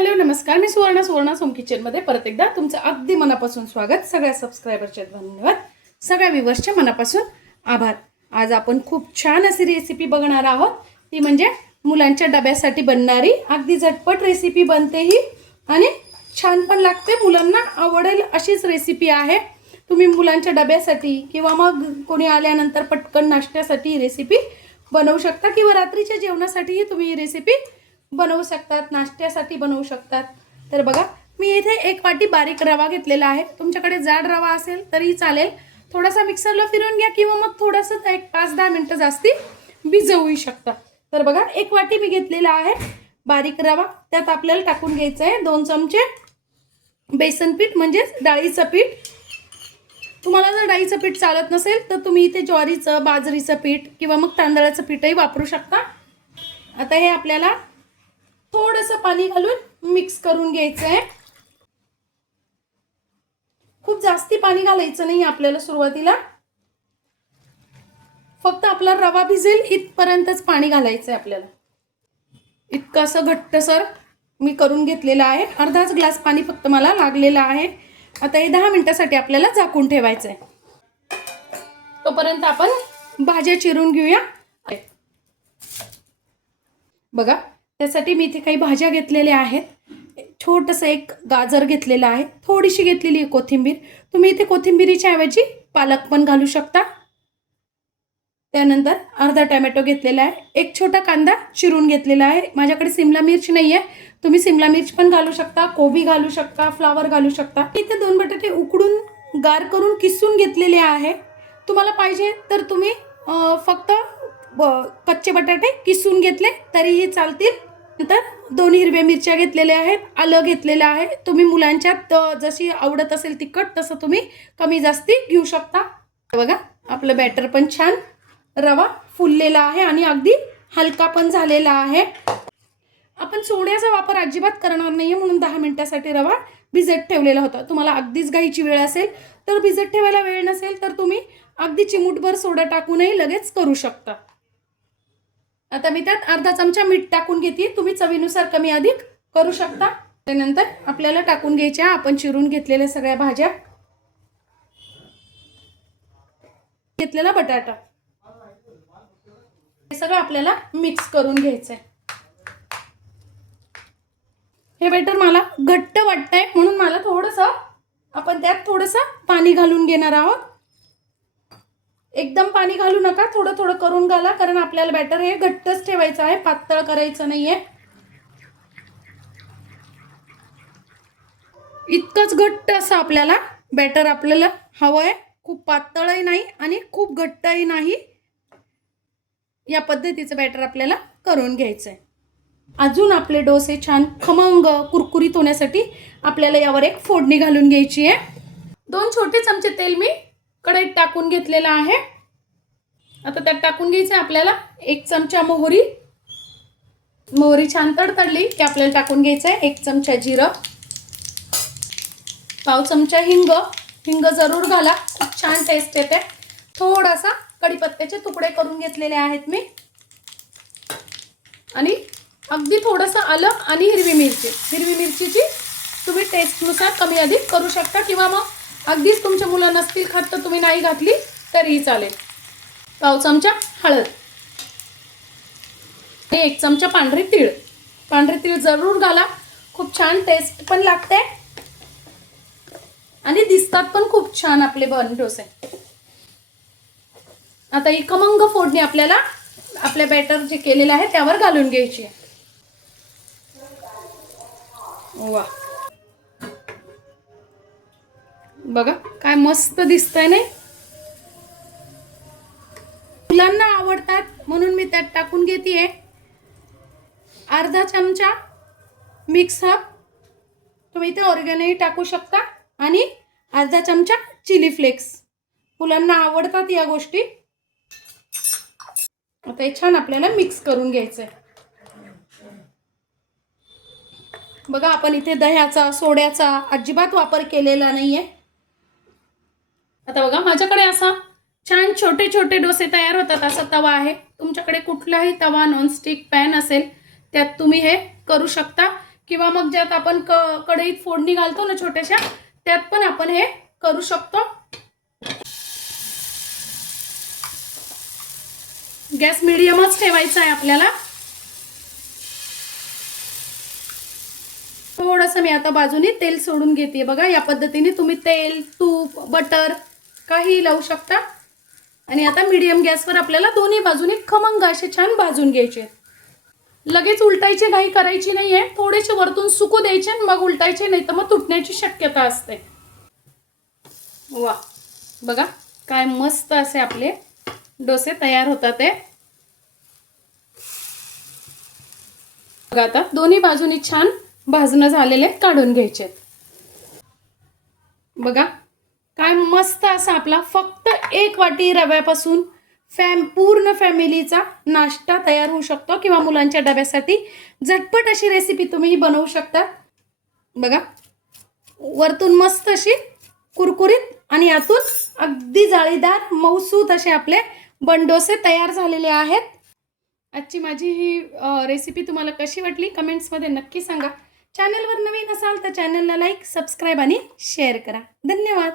Hello नमस्कार, मी सुवर्णा सोम किचनमध्ये परत एकदा तुमचं अगदी मनापासून स्वागत. सगळ्या सबस्क्रायबरचे धन्यवाद, सगळ्या व्ह्यूअर्सचे मनापासून आभार. आज आपण खूप छान अशी रेसिपी बघणार आहोत. ती म्हणजे मुलांच्या डब्यासाठी बनणारी अगदी झटपट रेसिपी बनते ही आणि छान पण लागते. मुलांना आवडेल अशीच रेसिपी आहे. तुम्ही मुलांच्या डब्यासाठी किंवा मग कोणी आल्यानंतर पटकन नाश्त्यासाठी रेसिपी बनवू शकता किंवा रात्रीच्या जेवणासाठीही तुम्ही ही रेसिपी बनवू शकतात, नाश्त्यासाठी बनवू शकतात. तर बघा, मी इथे एक वाटी बारीक रवा घेतलेला आहे. तुमच्याकडे जाड रवा असेल तरी चालेल. थोडासा मिक्सरला फिरवून घ्या किंवा मग थोडंसं एक 5-10 मिनिटं जास्ती भिजवू शकता. तर बघा, एक वाटी मी घेतलेला आहे बारीक रवा. त्यात आपल्याला टाकून घ्यायचं आहे 2 चमचे बेसन पीठ म्हणजेच डाळीचं पीठ. तुम्हाला जर डाळीचं पीठ चालत नसेल तर तुम्ही इथे ज्वारीचं, बाजरीचं पीठ किंवा मग तांदळाचं पीठही वापरू शकता. आता हे आपल्याला थोडंसं पाणी घालून मिक्स करून घ्यायचं आहे. खूप जास्ती पाणी घालायचं नाही आपल्याला सुरुवातीला. फक्त आपला रवा भिजेल इथपर्यंतच पाणी घालायचं आहे आपल्याला. इतकं असं घट्टसर मी करून घेतलेलं आहे. अर्धाच ग्लास पाणी फक्त मला लागलेलं आहे. आता हे 10 मिनिटासाठी आपल्याला झाकून ठेवायचं आहे. तोपर्यंत आपण भाज्या चिरून घेऊया. बघा, त्यासाठी मी इथे काही भाज्या घेतलेल्या आहेत. छोटंसं एक गाजर घेतलेलं आहे, थोडीशी घेतलेली आहे कोथिंबीर. तुम्ही इथे कोथिंबीरीच्या ऐवजी पालक पण घालू शकता. त्यानंतर अर्धा टोमॅटो घेतलेला आहे. एक छोटा कांदा चिरून घेतलेला आहे. माझ्याकडे सिमला मिर्च नाही आहे, तुम्ही सिमला मिर्च पण घालू शकता, कोबी घालू शकता, फ्लावर घालू शकता. इथे 2 बटाटे उकडून गार करून किसून घेतलेले आहे. तुम्हाला पाहिजे तर तुम्ही फक्त कच्चे बटाटे किसून घेतले तरीही चालतील. नंतर 2 हिरव्या मिरच्या घेतलेल्या आहेत, आलं घेतलेलं आहे. तुम्ही मुलांच्यात जशी आवडत असेल तिखट तसं तुम्ही कमी जास्ती घेऊ शकता. बघा, आपलं बॅटर पण छान रवा फुललेला आहे आणि अगदी हलका पण झालेला आहे. आपण सोड्याचा वापर अजिबात करणार नाहीये, म्हणून 10 मिनिटासाठी रवा भिजत ठेवलेला होता. तुम्हाला अगदीच घाईची वेळ असेल तर भिजत ठेवायला वेळ नसेल तर तुम्ही अगदी चिमूटभर सोडा टाकूनही लगेच करू शकता. आता मी त्यात अर्धा चमचा मीठ टाकून घेते. तुम्ही चवीनुसार कमी अधिक करू शकता. त्यानंतर आपल्याला टाकून घ्यायच्या आपण चिरून घेतलेल्या सगळ्या भाज्या, घेतलेला बटाटा, हे सगळं आपल्याला मिक्स करून घ्यायचंय. हे बॅटर मला घट्ट वाटतंय म्हणून मला आपण त्यात थोडंसं पाणी घालून घेणार आहोत. एकदम पाणी घालू नका, थोडं थोडं करून घाला, कारण आपल्याला बॅटर हे घट्टच ठेवायचं आहे, पातळ करायचं नाहीये. इतकंच घट्ट असं आपल्याला बॅटर आपल्याला हवं आहे. खूप पातळही नाही आणि खूप घट्टही नाही. या पद्धतीचं बॅटर आपल्याला करून घ्यायचं आहे. अजून आपले डोसे छान खमंग कुरकुरीत होण्यासाठी आपल्याला यावर एक फोडणी घालून घ्यायची आहे. 2 छोटे चमचे तेल मी कढईत टाकून घेतलेला आहे. आता त्यात टाकून घ्यायचं आपल्याला 1 चमचा मोहरी. छान तडतडली की आपल्याला टाकून घ्यायचं आहे 1 चमचा जिरं, पाव चमचा हिंग जरूर घाला, खूप छान टेस्ट येते. थोडासा कढीपत्त्याचे तुकडे करून घेतलेले आहेत मी, आणि अगदी थोडंसं आलं आणि हिरवी मिरचीची तुम्ही टेस्टनुसार कमी अधिक करू शकता, किंवा मग अगदीच तुमच्या मुलं नसतील खात तर तुम्ही नाही घातली तरीही चालेल. पाव चमचा हळद, 1 चमचा पांढरे तीळ जरूर घाला, खूप छान टेस्ट पण लागते आणि दिसतात पण खूप छान आपले डोसे. आता ही खमंग फोडणी आपल्याला आपल्या बॅटर जे केलेलं आहे त्यावर घालून घ्यायची आहे. वा, बघा काय मस्त दिसतंय नाही. मुलांना आवडतात म्हणून मी त्यात टाकून घेते अर्धा चमचा मिक्स हर्ब. तुम्ही इथे ऑर्गॅनोही टाकू शकता आणि अर्धा चमचा चिली फ्लेक्स. मुलांना आवडतात या गोष्टी. आता हे छान आपल्याला मिक्स करून घ्यायचंय. बघा, आपण इथे दह्याचा, सोड्याचा अजिबात वापर केलेला नाहीये. आता बघा, माझ्याकडे असा छान छोटे छोटे डोसे तयार होतात असा तवा आहे. तुमच्याकडे कुठलाही तवा, नॉनस्टिक पॅन असेल त्यात तुम्ही हे करू शकता, किंवा मग ज्यात आपण कढईत फोडणी घालतो ना छोट्याशा, त्यात पण आपण हे करू शकतो. गॅस मीडियमच ठेवायचा आहे आपल्याला. थोडंसं मी आता बाजूने तेल सोडून घेते. बघा या पद्धतीने तुम्ही तेल, तूप, बटर काही लावू शकता. आणि आता मीडियम गॅसवर आपल्याला दोन्ही बाजूने खमंग असे छान भाजून घ्यायचे. लगेच उलटायची घाई करायची नाहीये, थोडेसे वरतून सुकू द्यायचे मग उलटायचे, नाही तर मग तुटण्याची शक्यता असते. वा बघा काय मस्त असे आपले डोसे तयार होतात ते. बघा आता दोन्ही बाजूनी छान भाजणं झालेले काढून घ्यायचे. बघा काय मस्त असा आपला फक्त 1 वाटी रव्यापासून पूर्ण फॅमिलीचा नाश्ता तयार होऊ शकतो किंवा मुलांच्या डब्यासाठी झटपट अशी रेसिपी तुम्ही बनवू शकता. बघा वरतून मस्त अशी कुरकुरीत आणि आतून अगदी जाळीदार मऊसूत असे आपले बनडोसे तयार झालेले आहेत. आजची माझी ही रेसिपी तुम्हाला कशी वाटली कमेंट्समध्ये नक्की सांगा. चॅनलवर नवीन असाल तर चॅनलला लाईक, सबस्क्राईब आणि शेअर करा. धन्यवाद.